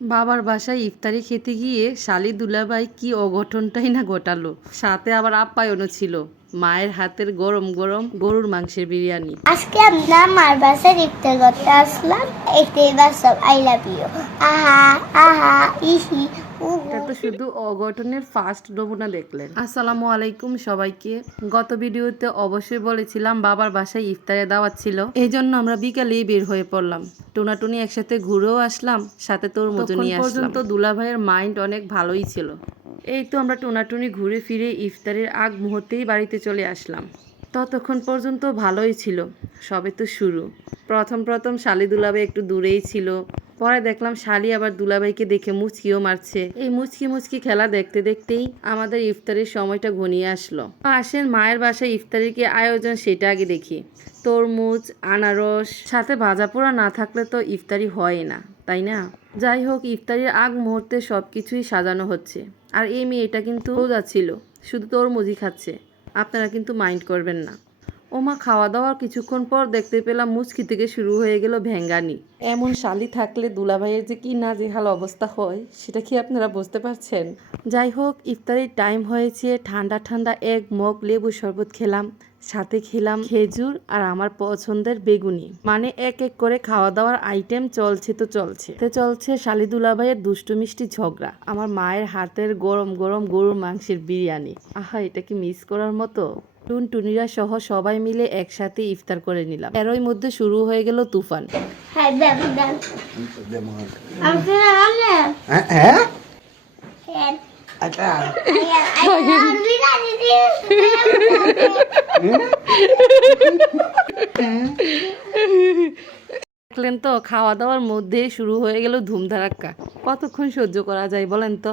বাবার বাসায় ইফতারি খেতে গিয়ে শালি দুলাভাই কি অঘটনটাই না ঘটালো, সাথে আবার আপ্যায়নও ছিল, মায়ের হাতের গরম গরম গরুর মাংসের বিরিয়ানি। আজকে আমরা মার বাসায় ইফতার করতে আসলাম। এটাই বাসব আই লাভ ইউ। আহা আহা ইহি এটা তো শুধু অঘটনের ফার্স্ট নমুনা দেখলেন। আসসালামু আলাইকুম সবাইকে। গত ভিডিওতে অবশ্যই বলেছিলাম বাবার বাসায় ইফতারে দাওয়াত ছিল, এই জন্য আমরা বিকালেই বের হয়ে পড়লাম। টুনাটুনি একসাথে ঘুরেও আসলাম, সাথে তরমুজ নিয়ে আসলাম। পর্যন্ত দুলাভাইয়ের মাইন্ড অনেক ভালোই ছিল। এই তো আমরা টুনাটুনি ঘুরে ফিরে ইফতারের আগ মুহূর্তেই বাড়িতে চলে আসলাম। ততক্ষণ পর্যন্ত ভালোই ছিল, সবে তো শুরু। প্রথম শালি দুলাভাই একটু দূরেই ছিল, পরে দেখলাম শালি আবার দুলাভাইকে দেখে মুচকিও মারছে। এই মুচকি খেলা দেখতে দেখতেই আমাদের ইফতারের সময়টা ঘনিয়ে আসলো। আসেন মায়ের বাসায় ইফতারির কি আয়োজন সেটা আগে দেখি। তরমুজ, আনারস, সাথে ভাজা পোড়া না থাকলে তো ইফতারি হয় না, তাই না? যাই হোক, ইফতারির আগ মুহূর্তে সবকিছুই সাজানো হচ্ছে। আর এই মেয়েটা কিন্তু রোজা ছিল, শুধু তরমুজই খাচ্ছে। আপনারা কিন্তু মাইন্ড করবেন না। ওমা, খাওয়া দাওয়ার কিছুক্ষণ পর দেখতে পেলাম মুচকি থেকে শুরু হয়ে গেল ভেঙ্গানি। এমন শালি থাকলে দুলাভাইয়ের যে কি নাজেহাল অবস্থা হয় সেটা কি আপনারা বুঝতে পারছেন? যাই হোক, ইফতারির টাইম হয়েছে। ঠান্ডা ঠান্ডা এক মগ লেবু শরবত খেলাম, সাথে খেলাম খেজুর আর আমার পছন্দের বেগুনি। মানে এক এক করে খাওয়া দাওয়ার আইটেম চলছে শালি দুলাভাইয়ের দুষ্টু মিষ্টি ঝগড়া, আমার মায়ের হাতের গরম গরম গরুর মাংসের বিরিয়ানি। আহা, এটা কি মিস করার মতো। টুনটুনিরা সহ সবাই মিলে একসাথে ইফতার করে নিলাম। এরই মধ্যে শুরু হয়ে গেল তুফান। হ্যাঁ দেন দেন আমি হ্যাঁ হ্যাঁ হ্যাঁ আচ্ছা দেখলেন তো, খাওয়া দাওয়ার মধ্যে শুরু হয়ে গেল ধুমধারাক্কা। কতক্ষণ সহ্য করা যায় বলেন তো?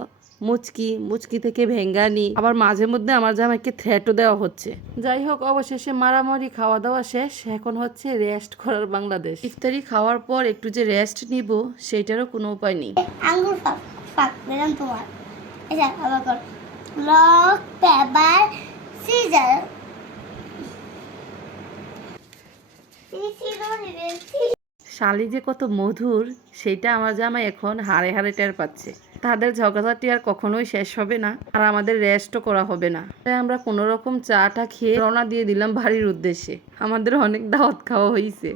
মুচকি থেকে ভেঙ্গানি, আবার মাঝে মধ্যে আমার জামাইকে থ্রেটও দেওয়া হচ্ছে। যাই হোক, অবশেষে মারামারি খাওয়া দাওয়া শেষ। এখন হচ্ছে রেস্ট করার বাংলাদেশ। ইফতারি খাওয়ার পর একটু যে রেস্ট নিব সেটারও কোনো উপায় নেই। আঙ্গুর ফাক ফাক দিলাম তোমার। আচ্ছা আবার কর। লক পেপার সিজার শালি যে কত মধুর সেটা আমার জামাই এখন হাড়ে হাড়ে টের পাচ্ছে। তাদের ঝগড়াঝাটি আর কখনোই শেষ হবে না, আর আমাদের রেস্টও করা হবে না। তাই আমরা কোনো রকম চাটা খেয়ে রওনা দিয়ে দিলাম বাড়ির উদ্দেশ্যে। আমাদের অনেক দাওয়াত খাওয়া হয়েছে।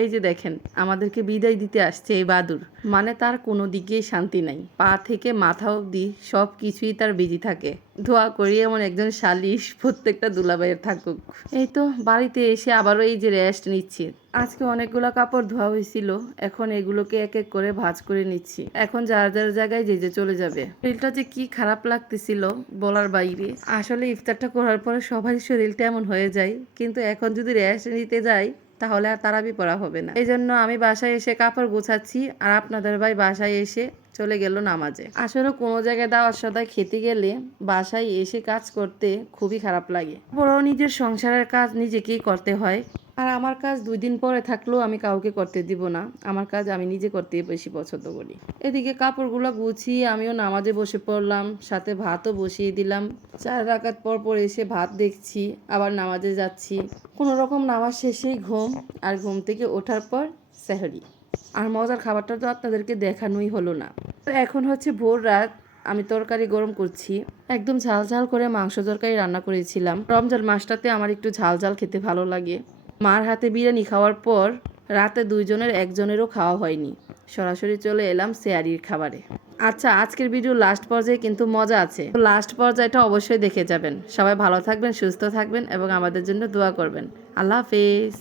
এই যে দেখেন, আমাদেরকে বিদায় দিতে আসছে এই বাদুর। মানে তার কোনো দিকেই শান্তি নাই, পা থেকে মাথা অবধি সব কিছুই তার বিজি থাকে। দোয়া করি এমন একজন শালিশ প্রত্যেকটা দুলাভাইয়ের থাকুক। এই তো বাড়িতে এসে আবারও এই যে রেস্ট নিচ্ছি। আজকে অনেকগুলো কাপড় ধোয়া হয়েছিল, এখন এগুলোকে এক এক করে ভাঁজ করে নিচ্ছি। এখন যার যার জায়গায় যে চলে যাবে। শরীরটা যে কি খারাপ লাগতেছিল বলার বাইরে। আসলে ইফতারটা করার পরে সবারই শরীরটা এমন হয়ে যায়, কিন্তু এখন যদি রেস্ট নিতে যাই তাহলে আর তারাবি পড়া হবে না। এই জন্য আমি বাসায় এসে কাপড় গোছাচ্ছি, আর আপনাদের ভাই বাসায় এসে চলে গেল নামাজে। আসলে কোনো জায়গায় দাওয়াত সদায় খেতে গেলে বাসায় এসে কাজ করতে খুবই খারাপ লাগে। বড় নিজের সংসারের কাজ নিজেকেই করতে হয়, আর আমার কাজ 2 দিন পরে থাকলেও আমি কাউকে করতে দিব না। আমার কাজ আমি নিজে করতে বেশি পছন্দ করি। এদিকে কাপড়গুলো গুছিয়ে আমিও নামাজে বসে পড়লাম, সাথে ভাতও বসিয়ে দিলাম। 4 রাকাত পর এসে ভাত দেখছি, আবার নামাজে যাচ্ছি। কোনো রকম নামাজ শেষেই ঘুম, আর ঘুম থেকে ওঠার পর সেহরি। আর মজার খাবারটা তো আপনাদেরকে দেখানোই হলো না। এখন হচ্ছে ভোর রাত, আমি তরকারি গরম করছি। একদম ঝাল ঝাল করে মাংস তরকারি রান্না করেছিলাম। রমজান মাসটাতে আমার একটু ঝাল ঝাল খেতে ভালো লাগে। মার হাতে বিরিয়ানি খাওয়ার পর রাতে 2 জনের একজনেরও খাওয়া হয়নি, সরাসরি চলে এলাম সেয়ারির খাবারে। আচ্ছা, আজকের ভিডিও লাস্ট পর্যায়ে কিন্তু মজা আছে, লাস্ট পর্যায়টা অবশ্যই দেখে যাবেন। সবাই ভালো থাকবেন, সুস্থ থাকবেন এবং আমাদের জন্য দোয়া করবেন। আল্লাহ হাফেজ।